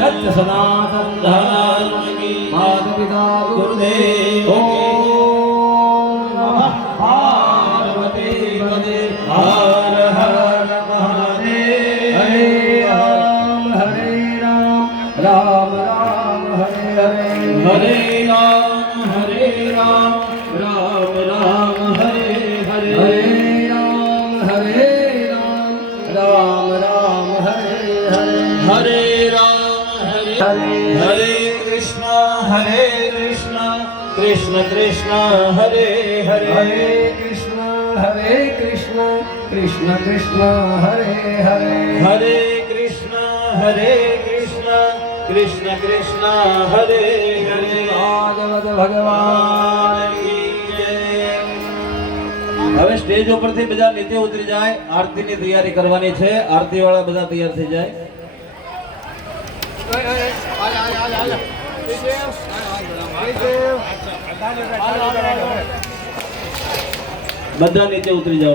तत्र सनातन्धनात्मनि मातपिता गुरुदेव ॐ नमः पार्वते पदे हर हर महादेव हरे राम हरे राम राम राम हरे हरे हरे राम हरे राम राम राम हरे हरे हरे राम हरे राम राम राम हरे हरे हरे હરે હરે કૃષ્ણ હરે કૃષ્ણ કૃષ્ણ કૃષ્ણ હરે હરે. હરે કૃષ્ણ હરે કૃષ્ણ કૃષ્ણ કૃષ્ણ હરે હરે. હરે કૃષ્ણ હરે કૃષ્ણ કૃષ્ણ કૃષ્ણ હરે હરે. ભાગવત ભગવાન હવે સ્ટેજ ઉપરથી બધા નીચે ઉતરી જાય આરતીની તૈયારી કરવાની છે આરતી વાળા બધા તૈયાર થઈ જાય. બધા નીચે ઉતરી જાઓ.